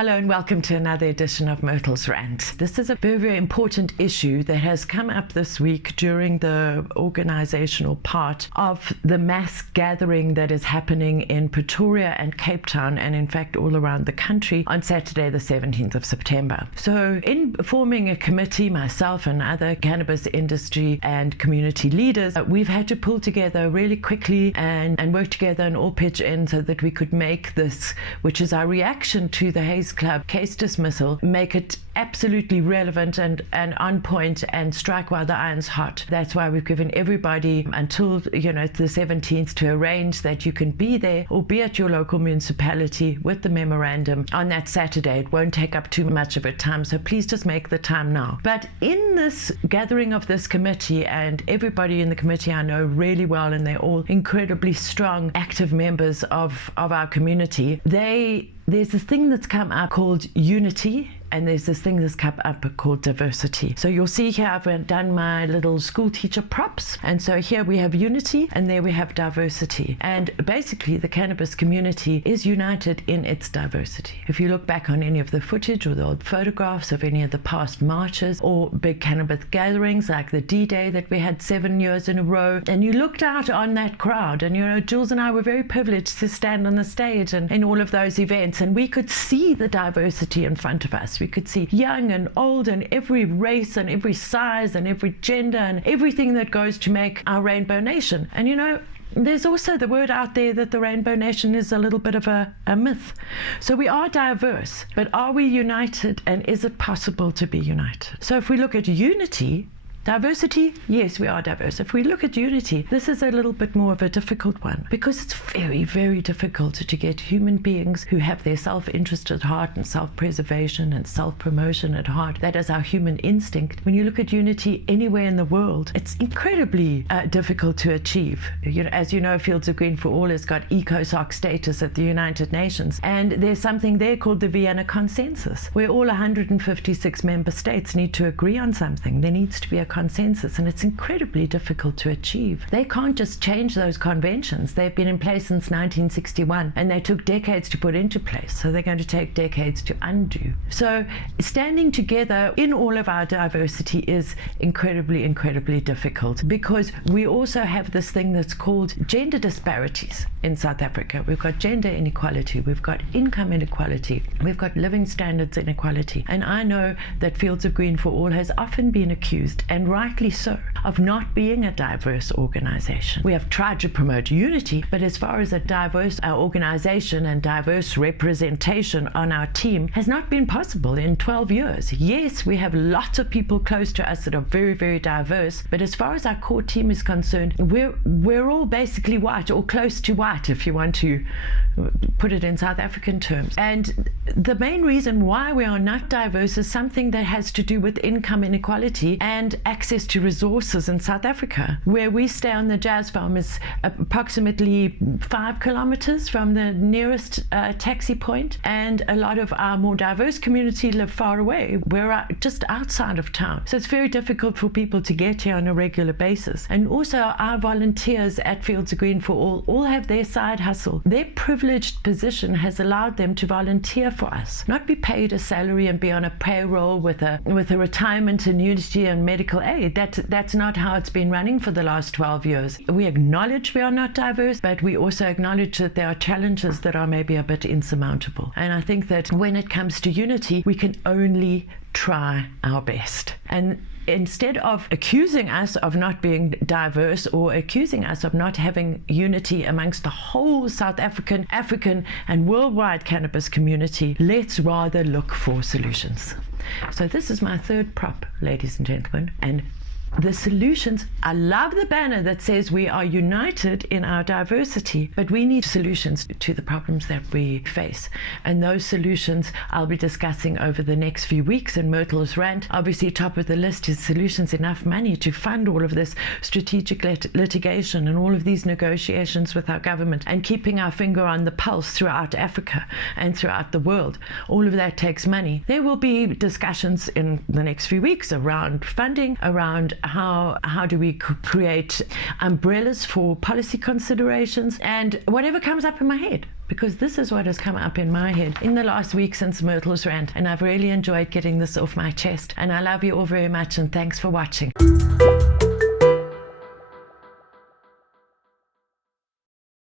Hello and welcome to another edition of Myrtles Rant. This is a very, very important issue that has come up this week during the organizational part of the mass gathering that is happening in Pretoria and Cape Town, and in fact all around the country, on Saturday the 17th of September. So in forming a committee, myself and other cannabis industry and community leaders, we've had to pull together really quickly and work together and all pitch in so that we could make this, which is our reaction to the Hayes Club case dismissal, make it absolutely relevant and on point and strike while the iron's hot. That's why we've given everybody until the 17th to arrange that you can be there or be at your local municipality with the memorandum on that Saturday. It won't take up too much of your time, so please just make the time now. But in this gathering of this committee, and everybody in the committee I know really well, and they're all incredibly strong, active members of our community, there's this thing that's come up called unity, and there's this thing that's come up called diversity. So you'll see here I've done my little school teacher props, and so here we have unity and there we have diversity. And basically the cannabis community is united in its diversity. If you look back on any of the footage or the old photographs of any of the past marches or big cannabis gatherings like the D-Day that we had 7 years in a row, and you looked out on that crowd, and Jules and I were very privileged to stand on the stage and in all of those events, and we could see the diversity in front of us. We could see young and old and every race and every size and every gender and everything that goes to make our Rainbow Nation. And there's also the word out there that the Rainbow Nation is a little bit of a myth. So we are diverse, but are we united, and is it possible to be united? So if we look at unity, diversity, yes, we are diverse. If we look at unity, this is a little bit more of a difficult one, because it's very, very difficult to get human beings who have their self-interest at heart and self-preservation and self-promotion at heart. That is our human instinct. When you look at unity anywhere in the world, it's incredibly difficult to achieve. As you know, Fields of Green for All has got ECOSOC status at the United Nations, and there's something there called the Vienna Consensus, where all 156 member states need to agree on something. There needs to be a consensus, and it's incredibly difficult to achieve. They can't just change those conventions. They've been in place since 1961, and they took decades to put into place, so they're going to take decades to undo. So standing together in all of our diversity is incredibly, incredibly difficult, because we also have this thing that's called gender disparities in South Africa. We've got gender inequality, we've got income inequality, we've got living standards inequality, and I know that Fields of Green for All has often been accused, and rightly so, of not being a diverse organization. We have tried to promote unity, but as far as a diverse organization and diverse representation on our team has not been possible in 12 years. Yes, we have lots of people close to us that are very, very diverse, but as far as our core team is concerned, we're all basically white, or close to white, if you want to put it in South African terms. And the main reason why we are not diverse is something that has to do with income inequality and access to resources in South Africa. Where we stay on the Jazz Farm is approximately 5 kilometers from the nearest taxi point, and a lot of our more diverse community live far away. We're just outside of town, so it's very difficult for people to get here on a regular basis. And also our volunteers at Fields of Green for All have their side hustle. Their privileged position has allowed them to volunteer for us, not be paid a salary and be on a payroll with a retirement annuity and medical aid. That's not how it's been running for the last 12 years. We acknowledge we are not diverse, but we also acknowledge that there are challenges that are maybe a bit insurmountable. And I think that when it comes to unity, we can only try our best. And instead of accusing us of not being diverse, or accusing us of not having unity amongst the whole South African, and worldwide cannabis community, let's rather look for solutions. So this is my third prop, ladies and gentlemen, and the solutions, I love the banner that says we are united in our diversity, but we need solutions to the problems that we face. And those solutions I'll be discussing over the next few weeks in Myrtles Rant. Obviously, top of the list is solutions, enough money to fund all of this strategic litigation and all of these negotiations with our government, and keeping our finger on the pulse throughout Africa and throughout the world. All of that takes money. There will be discussions in the next few weeks around funding, around how do we create umbrellas for policy considerations, and whatever comes up in my head. because this is what has come up in my head in the last week since Myrtles Rant, and I've really enjoyed getting this off my chest. And I love you all very much, and thanks for watching.